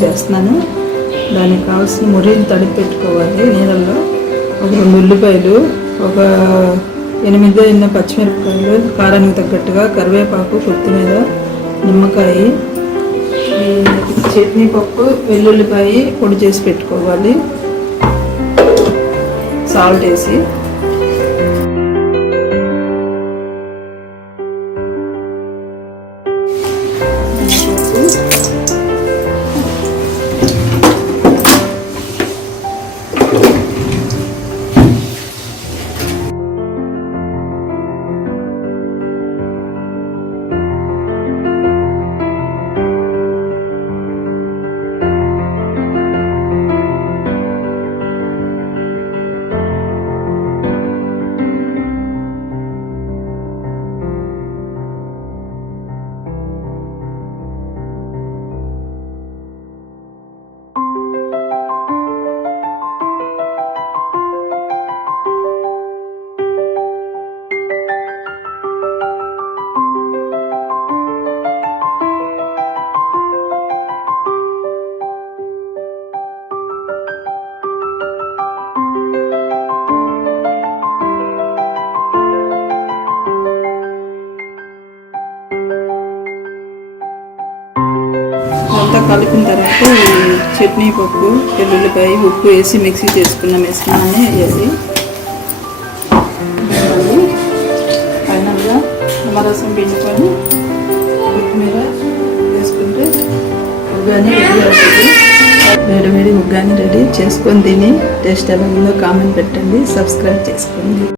చేస్తున్నాను. దానికి కావాల్సిన మురీలు తడిపి పెట్టుకోవాలి నీళ్ళల్లో. ఒక 2 ఉల్లిపాయలు, ఒక 8 పచ్చిమిరపకాయలు, కారానికి తగ్గట్టుగా కరివేపాకు, కొత్తిమీర, నిమ్మకాయ, చట్నీ పప్పు, వెల్లుల్లిపాయ పొడి చేసి పెట్టుకోవాలి. సాల్ట్ వేసి అంతా కలిపిన తర్వాత ఈ చట్నీ పప్పు, వెల్లుల్లిపాయ, ఉప్పు వేసి మిక్సీ వేసుకున్నామే వేయాలి. ఫైనల్గా నిమ్మరసం పిండుకొని కొత్తిమీర వేసుకుంటే ఉగ్గాని రెడీ అవుతుంది. వేడి ఉగ్గాని రెడీ చేసుకొని తిని టేస్ట్ ఎలా ఉందో కామెంట్ పెట్టండి. సబ్స్క్రైబ్ చేసుకోండి.